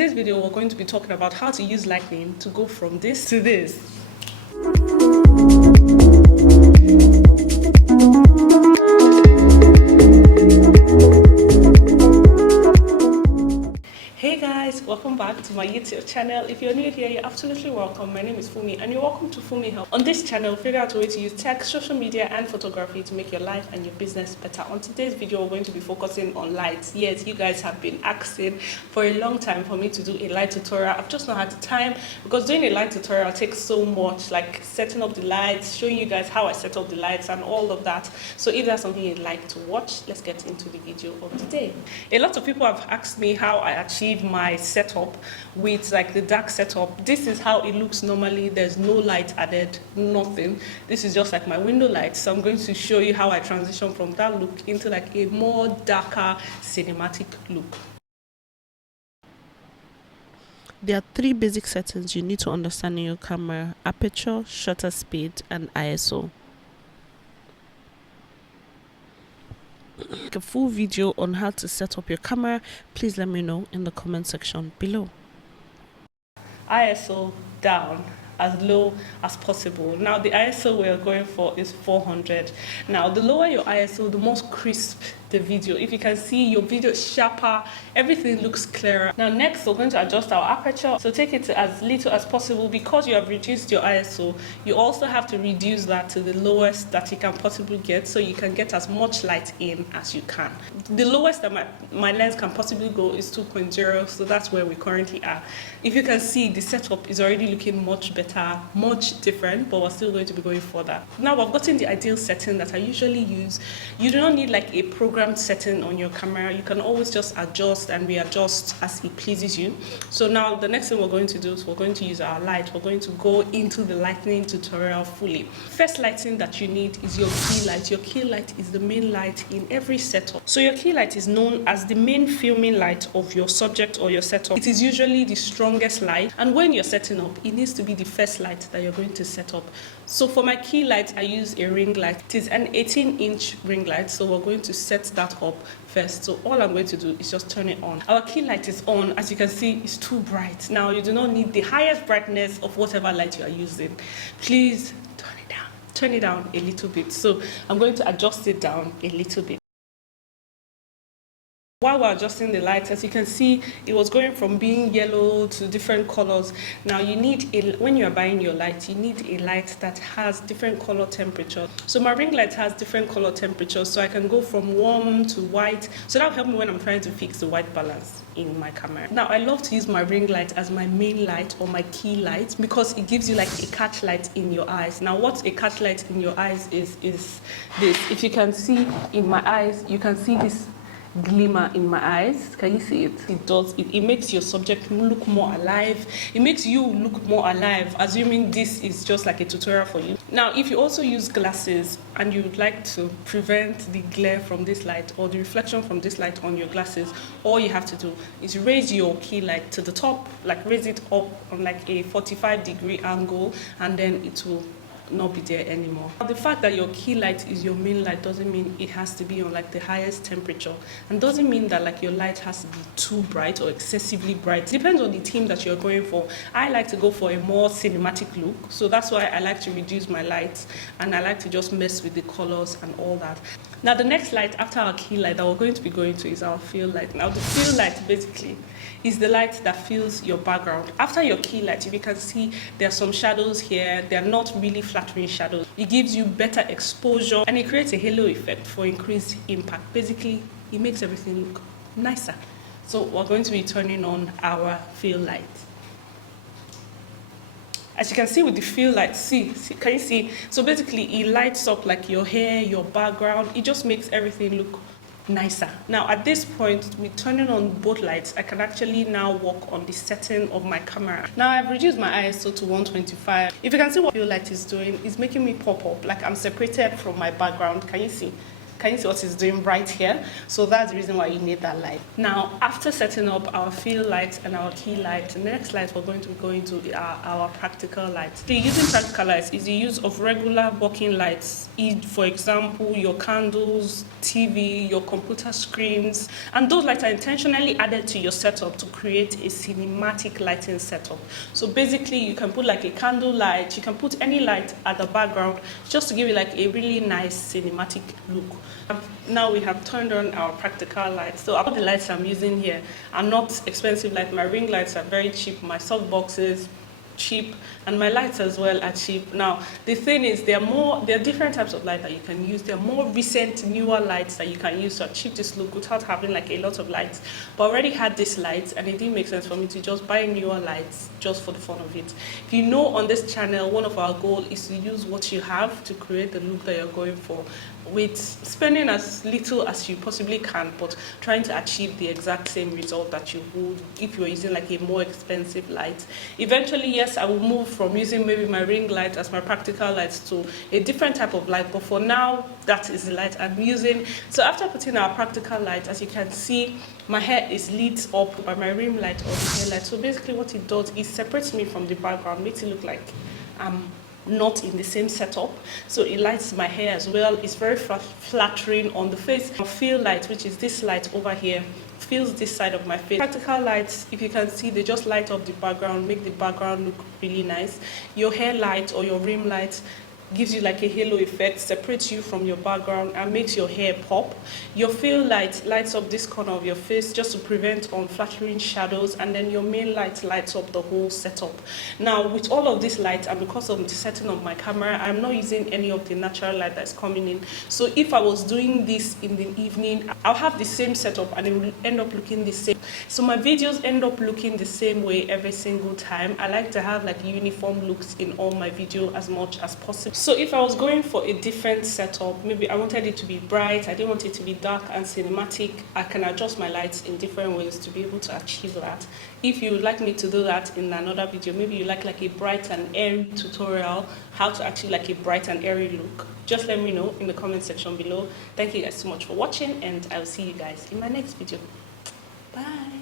In this video, we're going to be talking about how to use Lightning to go from this to this. Hey guys, welcome back to my YouTube channel. If you're new here, you're absolutely welcome. My name is Fumi and you're welcome to Fumi Help. On this channel, figure out a way to use tech, social media and photography to make your life and your business better. On today's video, we're going to be focusing on lights. Yes, you guys have been asking for a long time for me to do a light tutorial. I've just not had the time because doing a light tutorial takes so much, like setting up the lights, showing you guys how I set up the lights and all of that. So if that's something you'd like to watch, let's get into the video of the day. A lot of people have asked me how I achieve my setup with like the dark setup. This is how it looks normally. There's no light added, nothing. This is just like my window light. So I'm going to show you how I transition from that look into like a more darker cinematic look. There are three basic settings you need to understand in your camera: aperture, shutter speed, and ISO. A full video on how to set up your camera, please let me know in the comment section below. ISO down as low as possible. Now the ISO we are going for is 400. Now the lower your ISO, the more crisp the video. If you can see, your video is sharper, everything looks clearer. Now next, we're going to adjust our aperture. So take it to as little as possible. Because you have reduced your ISO, you also have to reduce that to the lowest that you can possibly get, so you can get as much light in as you can. The lowest that my lens can possibly go is 2.0, so that's where we currently are. If you can see, the setup is already looking much better, much different, but we're still going to be going further. Now I've gotten the ideal setting that I usually use. You do not need like a programmed setting on your camera. You can always just adjust and readjust as it pleases you. So now the next thing we're going to do is we're going to use our light. We're going to go into the lighting tutorial fully. First lighting that you need is your key light. Your key light is the main light in every setup. So your key light is known as the main filming light of your subject or your setup. It is usually the strongest light, and when you're setting up, it needs to be the first light that you're going to set up. So for my key light, I use a ring light. It is an 18-inch ring light, so we're going to set that up first. So all I'm going to do is just turn it on. Our key light is on. As you can see, it's too bright. Now you do not need the highest brightness of whatever light you are using. Please turn it down a little bit. So I'm going to adjust it down a little bit. While we're adjusting the light, as you can see, it was going from being yellow to different colors. Now you need when you're buying your light, you need a light that has different color temperature. So my ring light has different color temperatures, so I can go from warm to white. So that will help me when I'm trying to fix the white balance in my camera. Now I love to use my ring light as my main light or my key light because it gives you like a catch light in your eyes. Now what a catch light in your eyes is this. If you can see in my eyes, you can see this glimmer in my eyes. Can you see it? It makes your subject look more alive. It makes you look more alive, assuming this is just like a tutorial for you. Now if you also use glasses and you would like to prevent the glare from this light or the reflection from this light on your glasses, all you have to do is raise your key light to the top, like raise it up on like a 45-degree angle, and then it will not be there anymore. The fact that your key light is your main light doesn't mean it has to be on like the highest temperature, and doesn't mean that like your light has to be too bright or excessively bright. It depends on the theme that you're going for. I like to go for a more cinematic look, so that's why I like to reduce my lights and I like to just mess with the colors and all that. Now the next light after our key light that we're going to be going to is our fill light. Now the fill light basically is the light that fills your background. After your key light, if you can see, there are some shadows here. They're not really flattering shadows. It gives you better exposure and it creates a halo effect for increased impact. Basically, it makes everything look nicer. So we're going to be turning on our fill light. As you can see with the fill light, can you see? So basically, it lights up like your hair, your background. It just makes everything look nicer. Now at this point, with turning on both lights, I can actually now work on the setting of my camera. Now I've reduced my ISO to 125. If you can see what fill light is doing, it's making me pop up like I'm separated from my background. Can you see? Can you see what it's doing right here? So that's the reason why you need that light. Now, after setting up our field light and our key light, the next light we're going to be going to are our practical lights. The using practical lights is the use of regular working lights. For example, your candles, TV, your computer screens, and those lights are intentionally added to your setup to create a cinematic lighting setup. So basically, you can put like a candle light, you can put any light at the background just to give you like a really nice cinematic look. Now we have turned on our practical lights. So all the lights I'm using here are not expensive lights. My ring lights are very cheap. My soft boxes cheap, and my lights as well are cheap. Now the thing is, there are different types of light that you can use. There are more recent, newer lights that you can use to achieve this look without having like a lot of lights. But I already had this light, and it didn't make sense for me to just buy newer lights just for the fun of it. If you know, on this channel, one of our goals is to use what you have to create the look that you're going for, with spending as little as you possibly can, but trying to achieve the exact same result that you would if you were using like a more expensive light. Eventually, yes, I will move from using maybe my ring light as my practical lights to a different type of light, but for now, that is the light I'm using. So after putting our practical light, as you can see, my hair is lit up by my ring light or the hair light. So basically what it does is separates me from the background, makes it look like not in the same setup. So it lights my hair as well. It's very flattering on the face. Field light, which is this light over here, fills this side of my face. Practical lights, if you can see, they just light up the background, make the background look really nice. Your hair light or your rim light gives you like a halo effect, separates you from your background and makes your hair pop. Your field light lights up this corner of your face just to prevent unflattering shadows, and then your main light lights up the whole setup. Now with all of these lights, and because of the setting of my camera, I'm not using any of the natural light that's coming in. So if I was doing this in the evening, I'll have the same setup and it will end up looking the same. So my videos end up looking the same way every single time. I like to have like uniform looks in all my videos as much as possible. So if I was going for a different setup, maybe I wanted it to be bright, I didn't want it to be dark and cinematic, I can adjust my lights in different ways to be able to achieve that. If you would like me to do that in another video, maybe you like a bright and airy tutorial, how to achieve like a bright and airy look, just let me know in the comment section below. Thank you guys so much for watching, and I'll see you guys in my next video. Bye.